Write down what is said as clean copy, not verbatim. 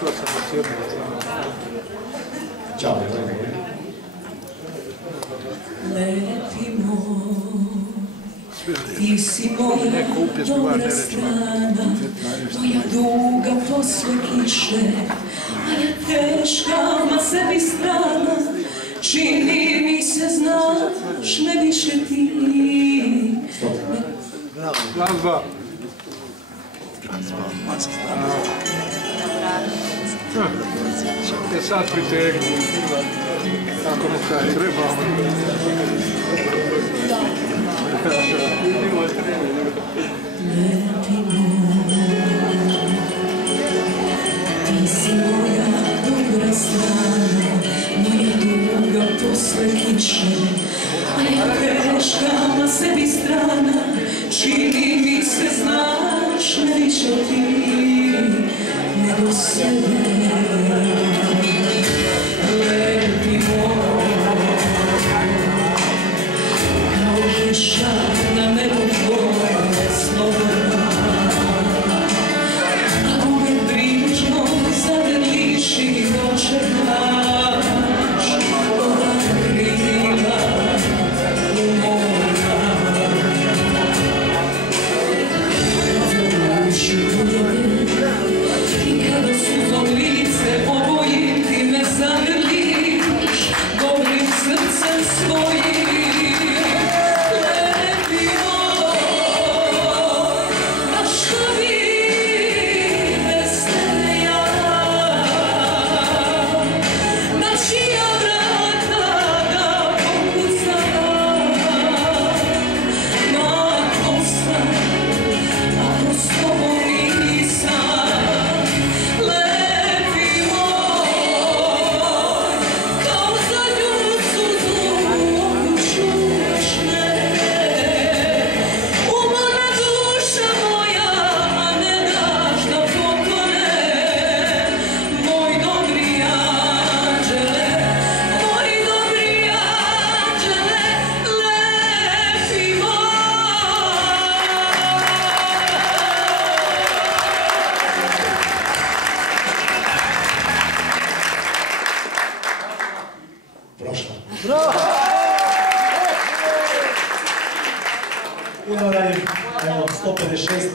Čuo sam da sjedno. Ćao. Letimo, ti si moja dobra strana, moja duga posle kiše, moja teška, ma sebi strana, čini mi se znaš, ne više ti. Glazba. Je sad pritegni. Tako mu kaj treba. Ti si moja dobra strana, moja duga posle kiše, moja teška, ma sebi strana, čini mi se znaš, ne više ti, nego sebe. Letimo, kao kiša na nebu tvoje slobodno, a uvek brižno zagrliš i dočekaš ova krila u mora. I kada suzom lice obojim, ti me zagrliš dobrim srcem svojim. Bravo! Idemo dalje, evo 156.